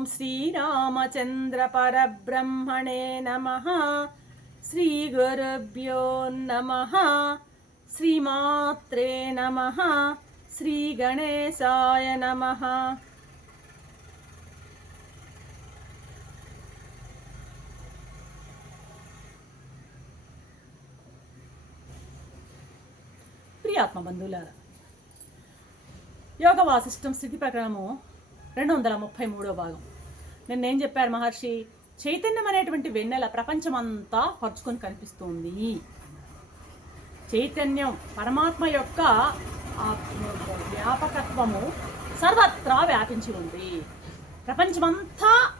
ఓం శ్రీరామచంద్ర పరబ్రహ్మణే నమ. శ్రీ గురుభ్యో నమ. శ్రీమాత్రే నమ. శ్రీ గణేశాయ నమ. ప్రియాత్మ బంధువులారా యోగ వాసిష్టం స్థితి ప్రకరణము రెండు వందల ముప్పై మూడో భాగం. నిన్నేం చెప్పారు మహర్షి? చైతన్యం అనేటువంటి వెన్నెల ప్రపంచమంతా పరుచుకొని కనిపిస్తుంది. చైతన్యం పరమాత్మ యొక్క వ్యాపకత్వము సర్వత్రా వ్యాపించి ఉంది. ప్రపంచమంతా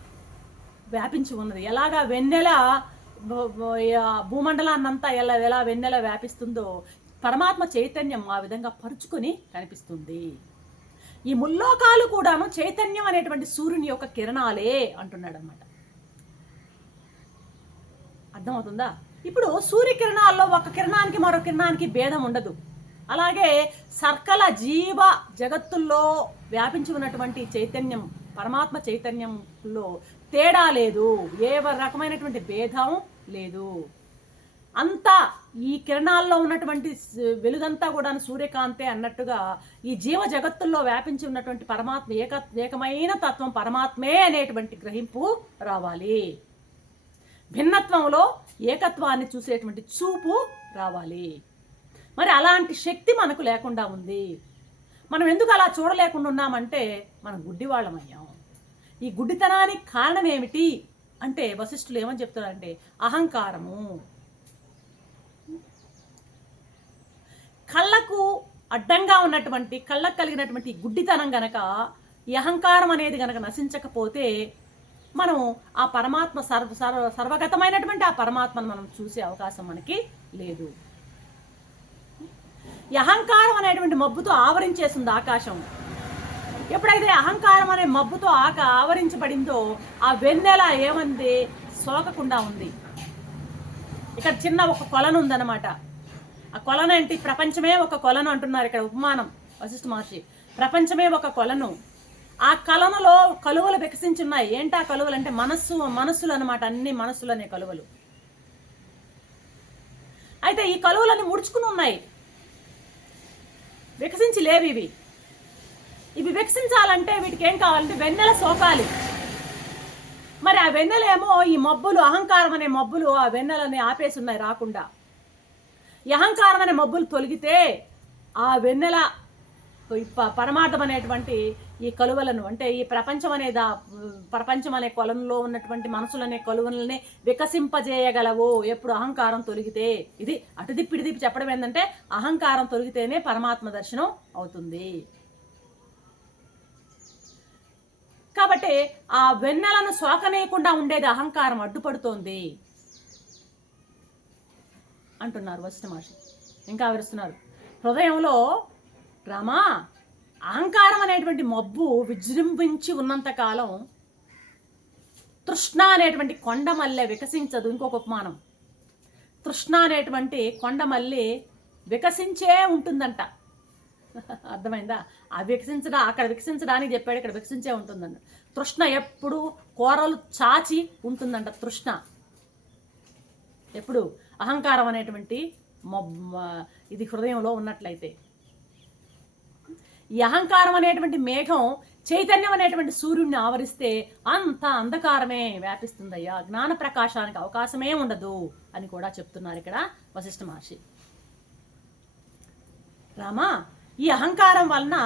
వ్యాపించి ఉన్నది. ఎలాగా వెన్నెల భూ- భూమండలాన్నంతా ఎలా ఎలా వెన్నెల వ్యాపిస్తుందో పరమాత్మ చైతన్యం ఆ విధంగా పరుచుకొని కనిపిస్తుంది. ఈ ముల్లోకాలు కూడాను చైతన్యం అనేటువంటి సూర్యుని యొక్క కిరణాలే అంటున్నాడు అనమాట అర్థమవుతుందా? ఇప్పుడు సూర్యకిరణాల్లో ఒక కిరణానికి మరో కిరణానికి భేదం ఉండదు. అలాగే సర్కల జీవ జగత్తుల్లో వ్యాపించి ఉన్నటువంటి చైతన్యం పరమాత్మ చైతన్యంలో తేడా లేదు. ఏ రకమైనటువంటి భేదం లేదు. అంతా ఈ కిరణాల్లో ఉన్నటువంటి వెలుగంతా కూడా సూర్యకాంతే అన్నట్టుగా ఈ జీవ జగత్తుల్లో వ్యాపించి ఉన్నటువంటి పరమాత్మ ఏక ఏకమైన తత్వం పరమాత్మే అనేటువంటి గ్రహింపు రావాలి. భిన్నత్వంలో ఏకత్వాన్ని చూసేటువంటి చూపు రావాలి. మరి అలాంటి శక్తి మనకు లేకుండా ఉంది. మనం ఎందుకు అలా చూడలేకుండా ఉన్నామంటే మనం గుడ్డివాళ్ళమయ్యాం. ఈ గుడ్డితనానికి కారణం ఏమిటి? అంటే వశిష్ఠులు ఏమని చెప్తున్నారంటే అహంకారము. కళ్ళకు అడ్డంగా ఉన్నటువంటి కళ్ళకు కలిగినటువంటి గుడ్డితనం గనక ఈ అహంకారం అనేది గనక నశించకపోతే మనం ఆ పరమాత్మ సర్వ సర్వ సర్వగతమైనటువంటి ఆ పరమాత్మను మనం చూసే అవకాశం మనకి లేదు. ఈ అహంకారం అనేటువంటి మబ్బుతో ఆవరించేసింది ఆకాశం. ఎప్పుడైతే అహంకారం అనే మబ్బుతో ఆక ఆవరించబడిందో ఆ వెన్నెల ఏమంది సోకకుండా ఉంది. ఇక్కడ చిన్న ఒక కొలను ఉందన్నమాట. ఆ కొలను ఏంటి? ప్రపంచమే ఒక కొలను అంటున్నారు ఇక్కడ ఉపమానం వశిష్ఠ మహర్షి. ప్రపంచమే ఒక కొలను. ఆ కలనలో కలువలు వికసించున్నాయి. ఏంటి ఆ కలువలు? అంటే మనస్సు మనస్సులు అనమాట అన్ని మనస్సులు అనే కలువలు. అయితే ఈ కలువలన్నీ ముడుచుకుని ఉన్నాయి. వికసించి లేవి ఇవి. ఇవి వికసించాలంటే వీటికి ఏం కావాలంటే వెన్నెల సోకాలి. మరి ఆ వెన్నెలేమో ఈ మబ్బులు అహంకారం అనే మబ్బులు ఆ వెన్నెలని ఆపేసి ఉన్నాయి రాకుండా. ఈ అహంకారం అనే మబ్బులు తొలగితే ఆ వెన్నెల ఈ ప- పరమార్థం అనేటువంటి ఈ కలువలను అంటే ఈ ప్రపంచం అనే దా ప్రపంచం అనే కొలంలో ఉన్నటువంటి మనసులు అనే వికసింపజేయగలవు. ఎప్పుడు అహంకారం తొలిగితే ఇది అటుదిప్పి దిప్పి చెప్పడం ఏంటంటే అహంకారం తొలిగితేనే పరమాత్మ దర్శనం అవుతుంది. కాబట్టి ఆ వెన్నెలను సోకనేయకుండా ఉండేది అహంకారం అడ్డుపడుతోంది. అంటున్నారు వశిష్ఠ మహర్షి. ఇంకా ఆవిరుస్తున్నారు హృదయంలో రామా అహంకారం అనేటువంటి మబ్బు విజృంభించి ఉన్నంతకాలం తృష్ణ అనేటువంటి కొండమల్లె వికసించదు. ఇంకొక ఉపమానం. తృష్ణ అనేటువంటి కొండమల్లి వికసించే ఉంటుందంట. అర్థమైందా? ఆ వికసించడా అక్కడ వికసించడానికి చెప్పాడు ఇక్కడ వికసించే ఉంటుందంట. తృష్ణ ఎప్పుడు కూరలు చాచి ఉంటుందంట. తృష్ణ ఎప్పుడు? అహంకారం అనేటువంటి ఇది హృదయంలో ఉన్నట్లయితే. ఈ అహంకారం అనేటువంటి మేఘం చైతన్యం అనేటువంటి సూర్యుడిని ఆవరిస్తే అంత అంధకారమే వ్యాపిస్తుందయ్యా. జ్ఞాన ప్రకాశానికి అవకాశమే ఉండదు అని కూడా చెప్తున్నారు ఇక్కడ వశిష్ఠ మహర్షి. రామా ఈ అహంకారం వలన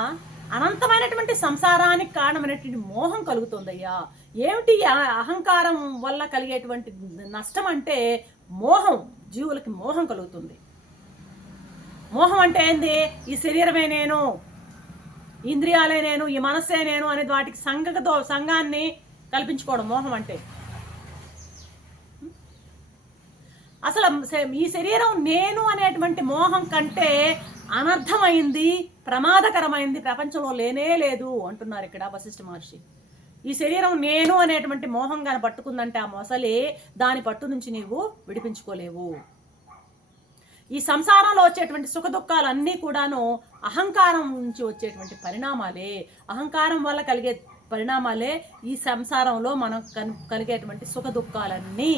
అనంతమైనటువంటి సంసారానికి కారణమైనటువంటి మోహం కలుగుతుందయ్యా. ఏమిటి అహంకారం వల్ల కలిగేటువంటి నష్టం అంటే మోహం జీవులకి మోహం కలుగుతుంది. మోహం అంటే ఏంది? ఈ శరీరమే నేను ఇంద్రియాలే నేను ఈ మనస్సే నేను అనేది వాటికి సంఘతో సంఘాన్ని కల్పించుకోవడం మోహం అంటే. అసలు ఈ శరీరం నేను అనేటువంటి మోహం కంటే అనర్థమైంది ప్రమాదకరమైంది ప్రపంచంలో లేనే లేదు అంటున్నారు ఇక్కడ వశిష్ఠ మహర్షి. ఈ శరీరం నేను అనేటువంటి మోహం కానీ పట్టుకుందంటే ఆ మొసలే దాని పట్టు నుంచి నీవు విడిపించుకోలేవు. ఈ సంసారంలో వచ్చేటువంటి సుఖ దుఃఖాలు అన్నీ కూడాను అహంకారం నుంచి వచ్చేటువంటి పరిణామాలే. అహంకారం వల్ల కలిగే పరిణామాలే ఈ సంసారంలో మనం కలిగేటువంటి సుఖ దుఃఖాలన్నీ.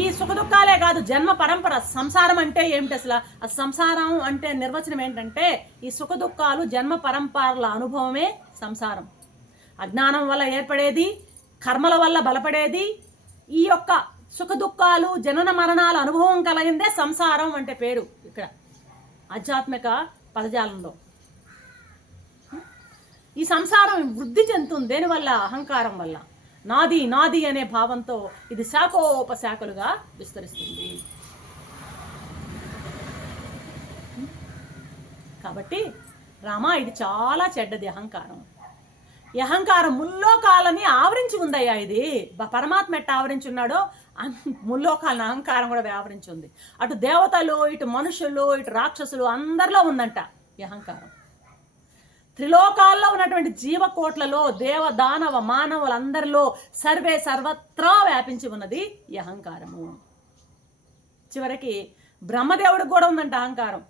ఈ సుఖ దుఃఖాలే కాదు జన్మ పరంపర సంసారం అంటే ఏమిటి అసలు? ఆ సంసారం అంటే నిర్వచనం ఏంటంటే ఈ సుఖ దుఃఖాలు జన్మ పరంపరల అనుభవమే సంసారం. అజ్ఞానం వల్ల ఏర్పడేది కర్మల వల్ల బలపడేది ఈ యొక్క సుఖ దుఃఖాలు జనన మరణాల అనుభవం కలిగిందే సంసారం అంటే పేరు ఇక్కడ ఆధ్యాత్మిక పదజాలంలో. ఈ సంసారం వృద్ధి చెందుతుంది దేనివల్ల? అహంకారం వల్ల. నాది నాది అనే భావంతో ఇది శాఖోపశాఖలుగా విస్తరిస్తుంది. కాబట్టి రామ ఇది చాలా చెడ్డది అహంకారం. ఈ అహంకారం ముల్లోకాలని ఆవరించి ఉందయ్యా ఇది. పరమాత్మ ఎట్ట ఆవరించి ఉన్నాడో అన్- ముల్లోకాలను అహంకారం కూడా వ్యావరించి ఉంది. అటు దేవతలు ఇటు మనుషులు ఇటు రాక్షసులు అందరిలో ఉందంట ఈ అహంకారం. త్రిలోకాల్లో ఉన్నటువంటి జీవకోట్లలో దేవ దానవ మానవులందరిలో సర్వే సర్వత్రా వ్యాపించి ఉన్నది ఈ అహంకారము. చివరికి బ్రహ్మదేవుడికి కూడా ఉందంట అహంకారం.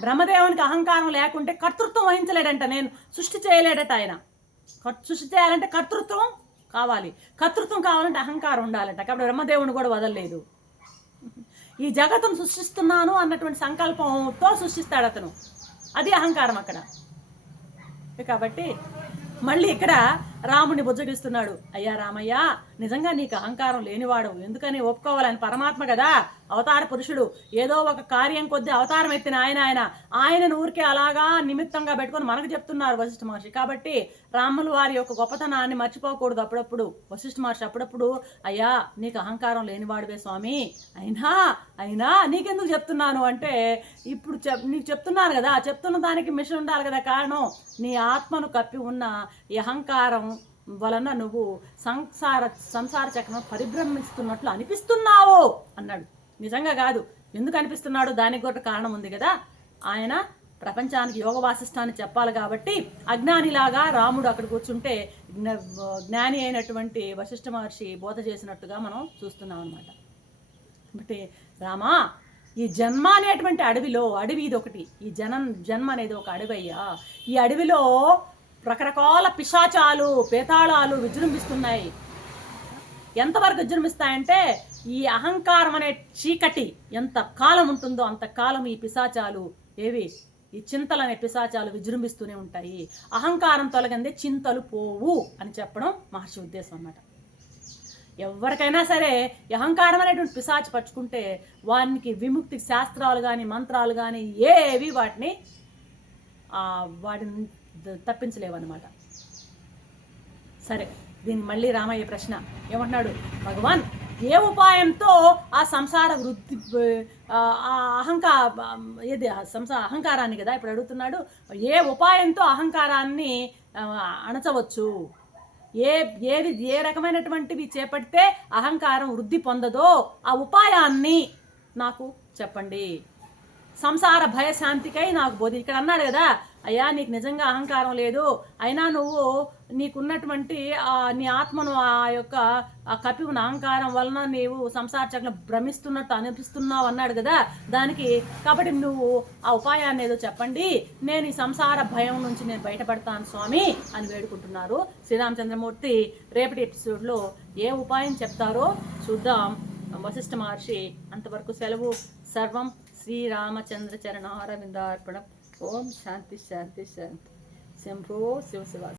బ్రహ్మదేవునికి అహంకారం లేకుంటే కర్తృత్వం వహించలేడంట నేను సృష్టి చేయలేడట ఆయన. సృష్టి చేయాలంటే కర్తృత్వం కావాలి. కర్తృత్వం కావాలంటే అహంకారం ఉండాలంట. కాబట్టి బ్రహ్మదేవుని కూడా వదలలేదు. ఈ జగత్తును సృష్టిస్తున్నాను అన్నటువంటి సంకల్పంతో సృష్టిస్తాడు అతను. అది అహంకారం అక్కడ. కాబట్టి మళ్ళీ ఇక్కడ రాముడిని బుజ్జగిస్తున్నాడు. అయ్యా రామయ్య నిజంగా నీకు అహంకారం లేనివాడు. ఎందుకని ఒప్పుకోవాలని పరమాత్మ కదా? అవతార పురుషుడు. ఏదో ఒక కార్యం కొద్ది అవతారం ఎత్తిన ఆయన ఆయన ఆయనను ఊరికే అలాగా నిమిత్తంగా పెట్టుకొని మనకు చెప్తున్నారు వశిష్ఠ మహర్షి. కాబట్టి రాములు వారి యొక్క గొప్పతనాన్ని మర్చిపోకూడదు అప్పుడప్పుడు. వశిష్ఠ మహర్షి అప్పుడప్పుడు అయ్యా నీకు అహంకారం లేనివాడువే స్వామి. అయినా అయినా నీకెందుకు చెప్తున్నాను? అంటే ఇప్పుడు చెప్ నీకు చెప్తున్నాను కదా. చెప్తున్న దానికి మిషన్ ఉండాలి కదా. కారణం నీ ఆత్మను కప్పి ఉన్న ఈ అహంకారం వలన నువ్వు సంసార సంసార చక్రం పరిభ్రమిస్తున్నట్లు అనిపిస్తున్నావు అన్నాడు. నిజంగా కాదు. ఎందుకు అనిపిస్తున్నాడు? దానికి కూడా కారణం ఉంది కదా. ఆయన ప్రపంచానికి యోగ వాసిష్టాన్ని చెప్పాలి కాబట్టి అజ్ఞానిలాగా రాముడు అక్కడ కూర్చుంటే జ్ఞాని అయినటువంటి వశిష్ఠ మహర్షి బోధ చేసినట్టుగా మనం చూస్తున్నాం అనమాట కాబట్టి రామా ఈ జన్మ అనేటువంటి అడవిలో అడవి ఇది ఒకటి ఈ జనం జన్మ అనేది ఒక అడవి అయ్యా ఈ అడవిలో రకరకాల పిశాచాలు పేతాళాలు విజృంభిస్తున్నాయి. ఎంతవరకు విజృంభిస్తాయంటే ఈ అహంకారం అనే చీకటి ఎంత కాలం ఉంటుందో అంత కాలం ఈ పిశాచాలు ఏవి? ఈ చింతలు అనే పిశాచాలు విజృంభిస్తూనే ఉంటాయి. అహంకారం తొలగిందే చింతలు పోవు అని చెప్పడం మహర్షి ఉద్దేశం అన్నమాట. ఎవరికైనా సరే అహంకారం అనేటువంటి పిశాచి పరుచుకుంటే వానికి విముక్తి శాస్త్రాలు కానీ మంత్రాలు కానీ ఏవి వాటిని వాటిని తప్పించలేవన్నమాట. సరే దీన్ని మళ్ళీ రామయ్య ప్రశ్న. ఏమంటున్నాడు? భగవాన్ ఏ ఉపాయంతో ఆ సంసార వృద్ధి ఆ, అహంకార ఏది సంసార అహంకారాన్ని కదా ఇప్పుడు అడుగుతున్నాడు? ఏ ఉపాయంతో అహంకారాన్ని అణచవచ్చు? ఏ ఏది ఏ రకమైనటువంటివి చేపడితే అహంకారం వృద్ధి పొందదో ఆ ఉపాయాన్ని నాకు చెప్పండి. సంసార భయశాంతికై నాకు బోధి ఇక్కడ అన్నాడు కదా అయ్యా నీకు నిజంగా అహంకారం లేదు. అయినా నువ్వు నీకున్నటువంటి నీ ఆత్మను ఆ యొక్క ఆ కపి ఉన్న అహంకారం వలన నీవు సంసార చక్రం భ్రమిస్తున్నట్టు అనిపిస్తున్నావు అన్నాడు కదా. దానికి కాబట్టి నువ్వు ఆ ఉపాయాన్ని ఏదో చెప్పండి. నేను ఈ సంసార భయం నుంచి నేను బయటపడతాను స్వామి అని వేడుకుంటున్నారు. శ్రీరామచంద్రమూర్తి రేపటి ఎపిసోడ్లో ఏ ఉపాయం చెప్తారో చూద్దాం. వశిష్ఠ మహర్షి అంతవరకు సెలవు. సర్వం శ్రీరామచంద్ర చరణారవిందార్పణ ఓం శాంతి శాంతి శాంతి శంభో శివ శివ